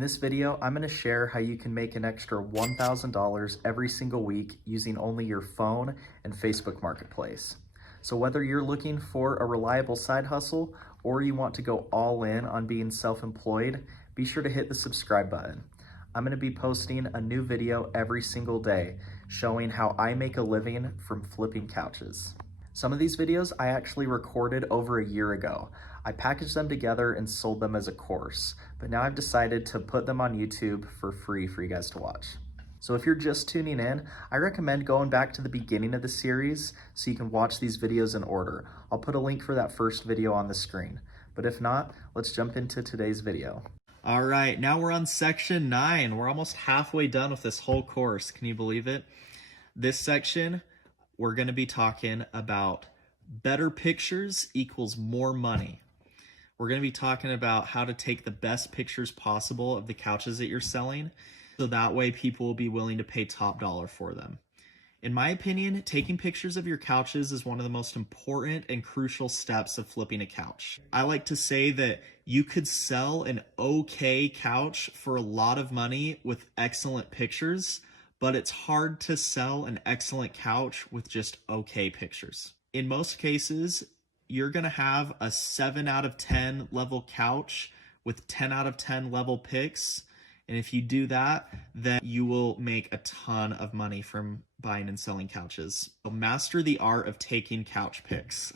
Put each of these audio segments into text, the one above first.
this video, I'm going to share how you can make an extra $1,000 every single week using only your phone and Facebook Marketplace. So whether you're looking for a reliable side hustle or you want to go all in on being self-employed, be sure to hit the subscribe button. I'm going to be posting a new video every single day showing how I make a living from flipping couches. Some of these videos I actually recorded over a year ago. I packaged them together and sold them as a course, but now I've decided to put them on YouTube for free for you guys to watch. So if you're just tuning in, I recommend going back to the beginning of the series so you can watch these videos in order. I'll put a link for that first video on the screen. But if not, let's jump into today's video. All right, now we're on section 9. We're almost halfway done with this whole course. Can you believe it? This section, we're going to be talking about better pictures equals more money. We're going to be talking about how to take the best pictures possible of the couches that you're selling, so that way people will be willing to pay top dollar for them. In my opinion, taking pictures of your couches is one of the most important and crucial steps of flipping a couch. I like to say that you could sell an okay couch for a lot of money with excellent pictures, but it's hard to sell an excellent couch with just okay pictures. In most cases, you're gonna have a 7 out of 10 level couch with 10 out of 10 level pics. And if you do that, then you will make a ton of money from buying and selling couches. So master the art of taking couch pics.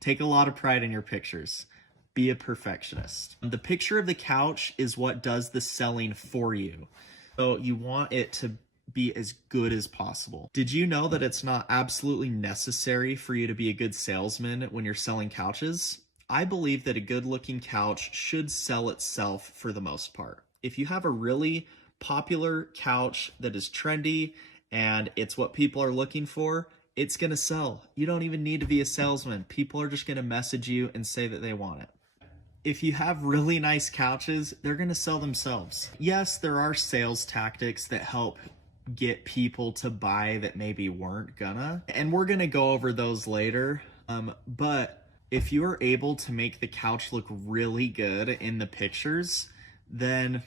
Take a lot of pride in your pictures. Be a perfectionist. The picture of the couch is what does the selling for you. So you want it to be as good as possible. Did you know that it's not absolutely necessary for you to be a good salesman when you're selling couches? I believe that a good looking couch should sell itself for the most part. If you have a really popular couch that is trendy and it's what people are looking for, it's gonna sell. You don't even need to be a salesman. People are just gonna message you and say that they want it. If you have really nice couches, they're gonna sell themselves. Yes, there are sales tactics that help get people to buy that maybe weren't gonna, and we're gonna go over those later. But if you're able to make the couch look really good in the pictures, then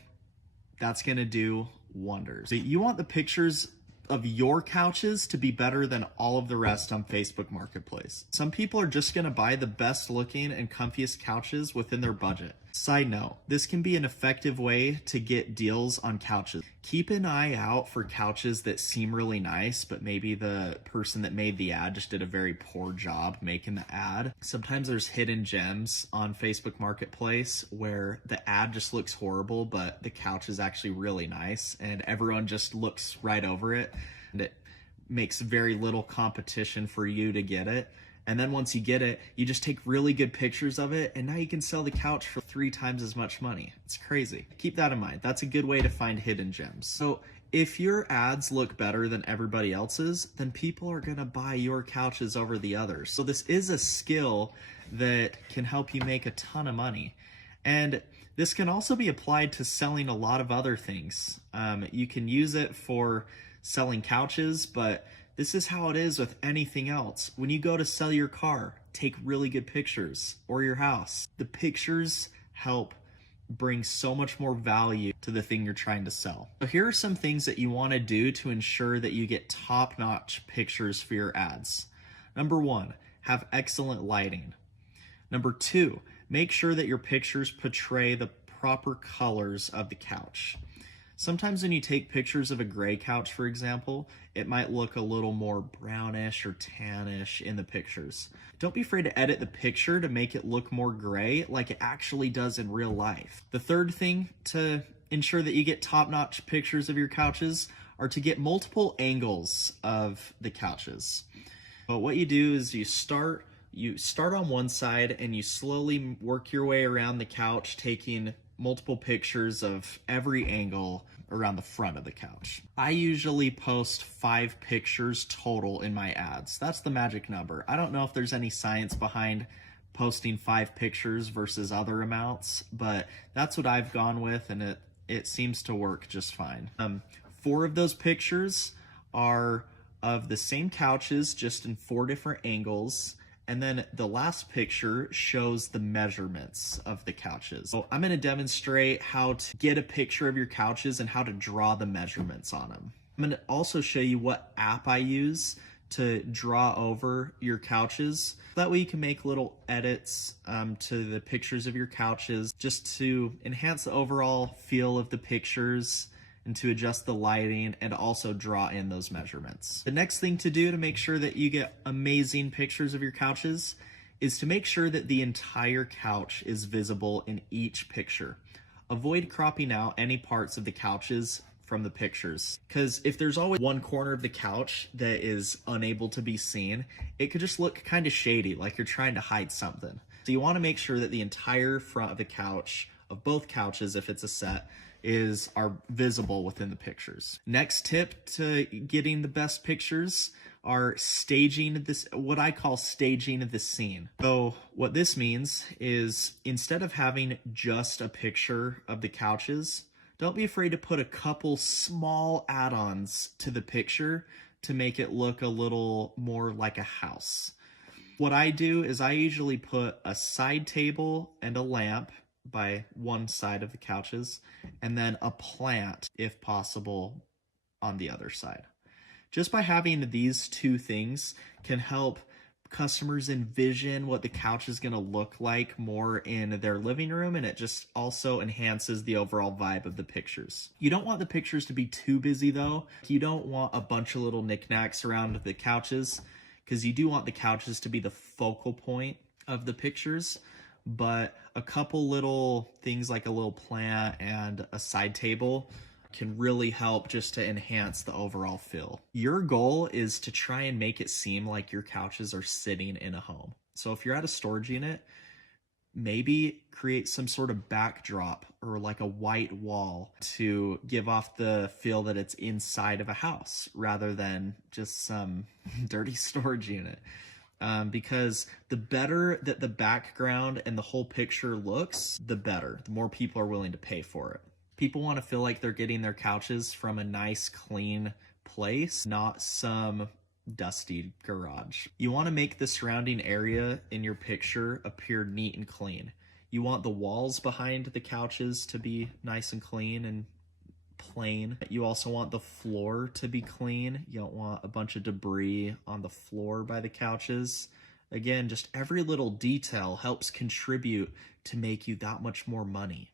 that's gonna do wonders. So you want the pictures of your couches to be better than all of the rest on Facebook Marketplace. Some people are just gonna buy the best looking and comfiest couches within their budget. Side note, this can be an effective way to get deals on couches. Keep an eye out for couches that seem really nice, but maybe the person that made the ad just did a very poor job making the ad. Sometimes there's hidden gems on Facebook Marketplace where the ad just looks horrible, but the couch is actually really nice and everyone just looks right over it, and it makes very little competition for you to get it. And then once you get it, you just take really good pictures of it, and now you can sell the couch for 3 times as much money. It's crazy. Keep that in mind. That's a good way to find hidden gems. So if your ads look better than everybody else's, then people are gonna buy your couches over the others. So this is a skill that can help you make a ton of money. And this can also be applied to selling a lot of other things. You can use it for selling couches, but this is how it is with anything else. When you go to sell your car, take really good pictures, or your house. The pictures help bring so much more value to the thing you're trying to sell. So here are some things that you want to do to ensure that you get top-notch pictures for your ads. Number 1, have excellent lighting. Number 2, make sure that your pictures portray the proper colors of the couch. Sometimes when you take pictures of a gray couch, for example, it might look a little more brownish or tannish in the pictures. Don't be afraid to edit the picture to make it look more gray like it actually does in real life. The third thing to ensure that you get top-notch pictures of your couches are to get multiple angles of the couches. But what you do is you start on one side and you slowly work your way around the couch, taking multiple pictures of every angle around the front of the couch. I usually post 5 pictures total in my ads. That's the magic number. I don't know if there's any science behind posting 5 pictures versus other amounts, but that's what I've gone with, and it seems to work just fine. 4 of those pictures are of the same couches, just in 4 different angles, And then the last picture shows the measurements of the couches. So I'm gonna demonstrate how to get a picture of your couches and how to draw the measurements on them. I'm gonna also show you what app I use to draw over your couches. That way you can make little edits to the pictures of your couches just to enhance the overall feel of the pictures and to adjust the lighting and also draw in those measurements. The next thing to do to make sure that you get amazing pictures of your couches is to make sure that the entire couch is visible in each picture. Avoid cropping out any parts of the couches from the pictures, because if there's always one corner of the couch that is unable to be seen, it could just look kind of shady, like you're trying to hide something. So you want to make sure that the entire front of the couch, of both couches if it's a set, are visible within the pictures. Next tip to getting the best pictures are staging this, what I call staging the scene. So what this means is, instead of having just a picture of the couches, don't be afraid to put a couple small add-ons to the picture to make it look a little more like a house. What I do is I usually put a side table and a lamp by one side of the couches, and then a plant, if possible, on the other side. Just by having these two things can help customers envision what the couch is going to look like more in their living room, and it just also enhances the overall vibe of the pictures. You don't want the pictures to be too busy though. You don't want a bunch of little knickknacks around the couches, because you do want the couches to be the focal point of the pictures. But a couple little things like a little plant and a side table can really help just to enhance the overall feel. Your goal is to try and make it seem like your couches are sitting in a home. So if you're at a storage unit, maybe create some sort of backdrop or like a white wall to give off the feel that it's inside of a house rather than just some dirty storage unit. Because the better that the background and the whole picture looks, the better. The more people are willing to pay for it. People want to feel like they're getting their couches from a nice, clean place, not some dusty garage. You want to make the surrounding area in your picture appear neat and clean. You want the walls behind the couches to be nice and clean and plain. You also want the floor to be clean. You don't want a bunch of debris on the floor by the couches. Again, just every little detail helps contribute to make you that much more money.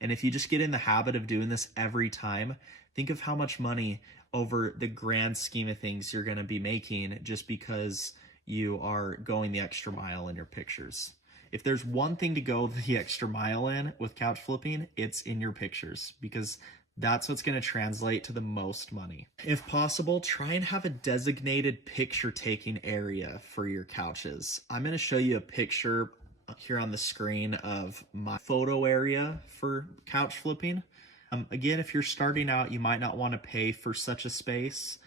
And if you just get in the habit of doing this every time, think of how much money over the grand scheme of things you're going to be making just because you are going the extra mile in your pictures. If there's one thing to go the extra mile in with couch flipping, it's in your pictures, because that's what's going to translate to the most money. If possible, try and have a designated picture taking area for your couches. I'm going to show you a picture here on the screen of my photo area for couch flipping. Again, if you're starting out, you might not want to pay for such a space,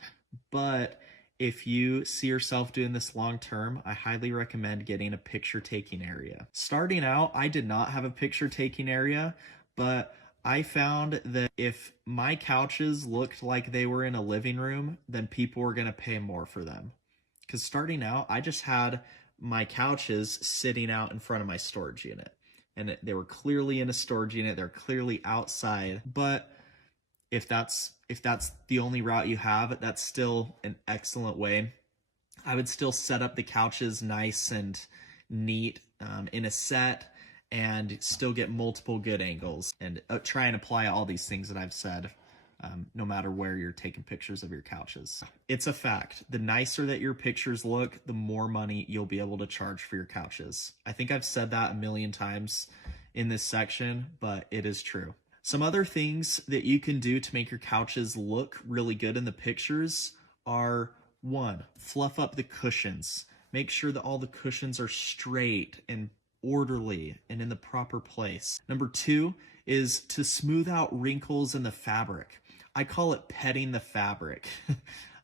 but if you see yourself doing this long term, I highly recommend getting a picture taking area. Starting out, I did not have a picture taking area, but I found that if my couches looked like they were in a living room, then people were going to pay more for them. Because starting out, I just had my couches sitting out in front of my storage unit. And they were clearly in a storage unit. They're clearly outside. But if that's the only route you have, that's still an excellent way. I would still set up the couches nice and neat in a set, and still get multiple good angles, and try and apply all these things that I've said, no matter where you're taking pictures of your couches. It's a fact. The nicer that your pictures look, the more money you'll be able to charge for your couches. I think I've said that a million times in this section, but it is true. Some other things that you can do to make your couches look really good in the pictures are: 1, fluff up the cushions. Make sure that all the cushions are straight and orderly and in the proper place. Number 2 is to smooth out wrinkles in the fabric. I call it petting the fabric.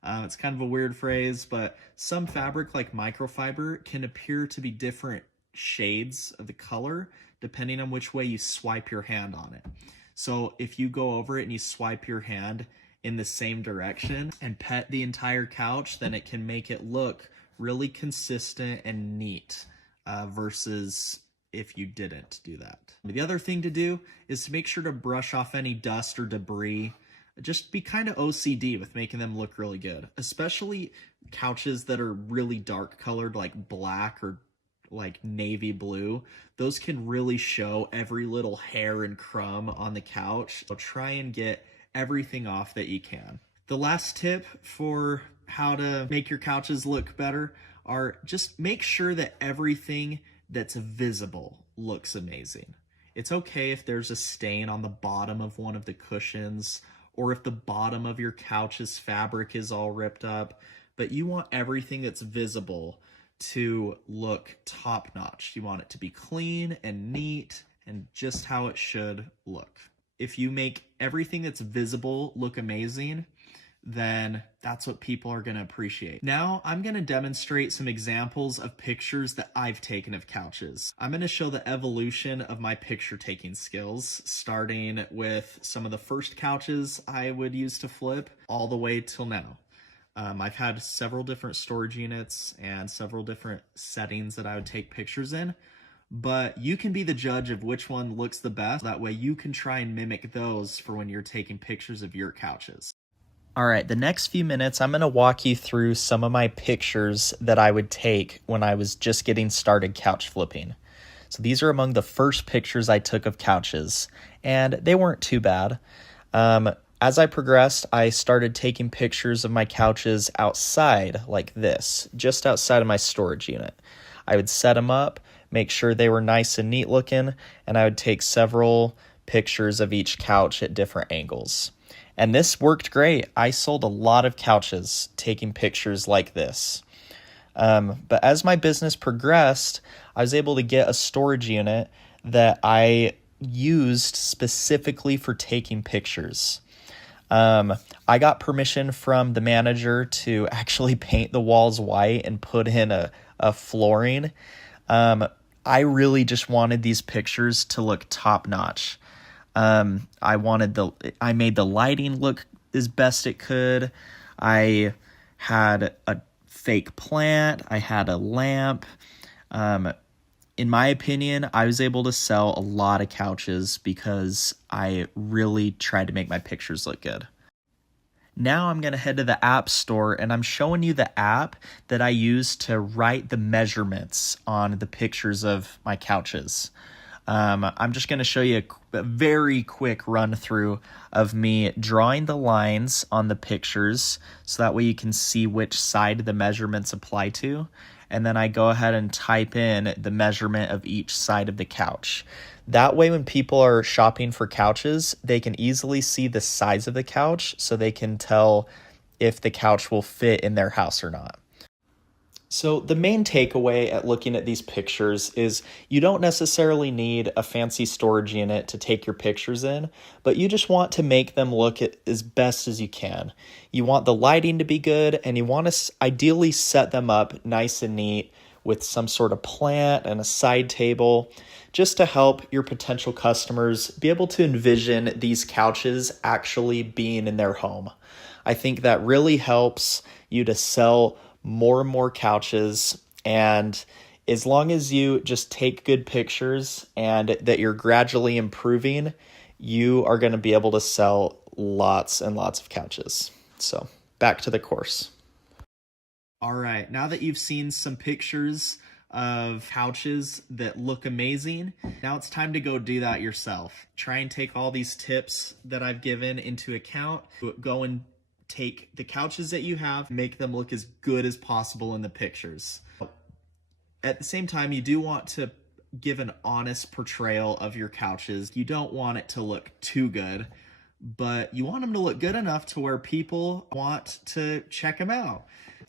It's kind of a weird phrase, but some fabric like microfiber can appear to be different shades of the color depending on which way you swipe your hand on it. So if you go over it and you swipe your hand in the same direction and pet the entire couch, then it can make it look really consistent and neat versus if you didn't do that. The other thing to do is to make sure to brush off any dust or debris. Just be kind of OCD with making them look really good, especially couches that are really dark colored like black or like navy blue. Those can really show every little hair and crumb on the couch. So try and get everything off that you can. The last tip for how to make your couches look better are just make sure that everything that's visible looks amazing. It's okay if there's a stain on the bottom of one of the cushions or if the bottom of your couch's fabric is all ripped up, but you want everything that's visible to look top-notch. You want it to be clean and neat and just how it should look. If you make everything that's visible look amazing, then that's what people are going to appreciate. Now I'm going to demonstrate some examples of pictures that I've taken of couches. I'm going to show the evolution of my picture taking skills, starting with some of the first couches I would use to flip all the way till now. I've had several different storage units and several different settings that I would take pictures in, but you can be the judge of which one looks the best. That way you can try and mimic those for when you're taking pictures of your couches. All right, the next few minutes, I'm going to walk you through some of my pictures that I would take when I was just getting started couch flipping. So these are among the first pictures I took of couches, and they weren't too bad. As I progressed, I started taking pictures of my couches outside like this, just outside of my storage unit. I would set them up, make sure they were nice and neat looking, and I would take several pictures of each couch at different angles. And this worked great. I sold a lot of couches taking pictures like this. But as my business progressed, I was able to get a storage unit that I used specifically for taking pictures. I got permission from the manager to actually paint the walls white and put in a flooring. I really just wanted these pictures to look top notch. I made the lighting look as best it could. I had a fake plant. I had a lamp. In my opinion, I was able to sell a lot of couches because I really tried to make my pictures look good. Now I'm going to head to the app store and I'm showing you the app that I use to write the measurements on the pictures of my couches. I'm just going to show you a very quick run through of me drawing the lines on the pictures so that way you can see which side the measurements apply to. And then I go ahead and type in the measurement of each side of the couch. That way when people are shopping for couches, they can easily see the size of the couch so they can tell if the couch will fit in their house or not. So the main takeaway at looking at these pictures is you don't necessarily need a fancy storage unit to take your pictures in, but you just want to make them look as best as you can. You want the lighting to be good, and you want to ideally set them up nice and neat with some sort of plant and a side table, just to help your potential customers be able to envision these couches actually being in their home. I think that really helps you to sell more and more couches, and as long as you just take good pictures and that you're gradually improving, you are going to be able to sell lots and lots of couches. So back to the course. All right, now that you've seen some pictures of couches that look amazing, now it's time to go do that yourself. Try and take all these tips that I've given into account. Go and take the couches that you have, make them look as good as possible in the pictures. At the same time, you do want to give an honest portrayal of your couches. You don't want it to look too good, but you want them to look good enough to where people want to check them out.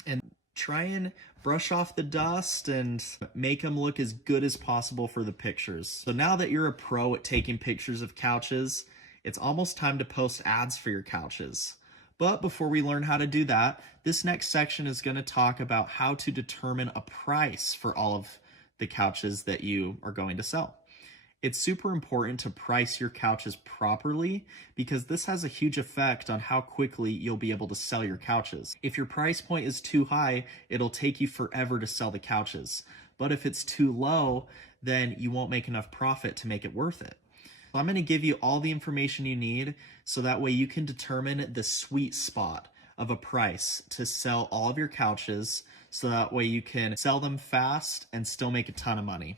And try and brush off the dust and make them look as good as possible for the pictures. So now that you're a pro at taking pictures of couches, it's almost time to post ads for your couches. But before we learn how to do that, this next section is going to talk about how to determine a price for all of the couches that you are going to sell. It's super important to price your couches properly because this has a huge effect on how quickly you'll be able to sell your couches. If your price point is too high, it'll take you forever to sell the couches. But if it's too low, then you won't make enough profit to make it worth it. So I'm going to give you all the information you need so that way you can determine the sweet spot of a price to sell all of your couches so that way you can sell them fast and still make a ton of money.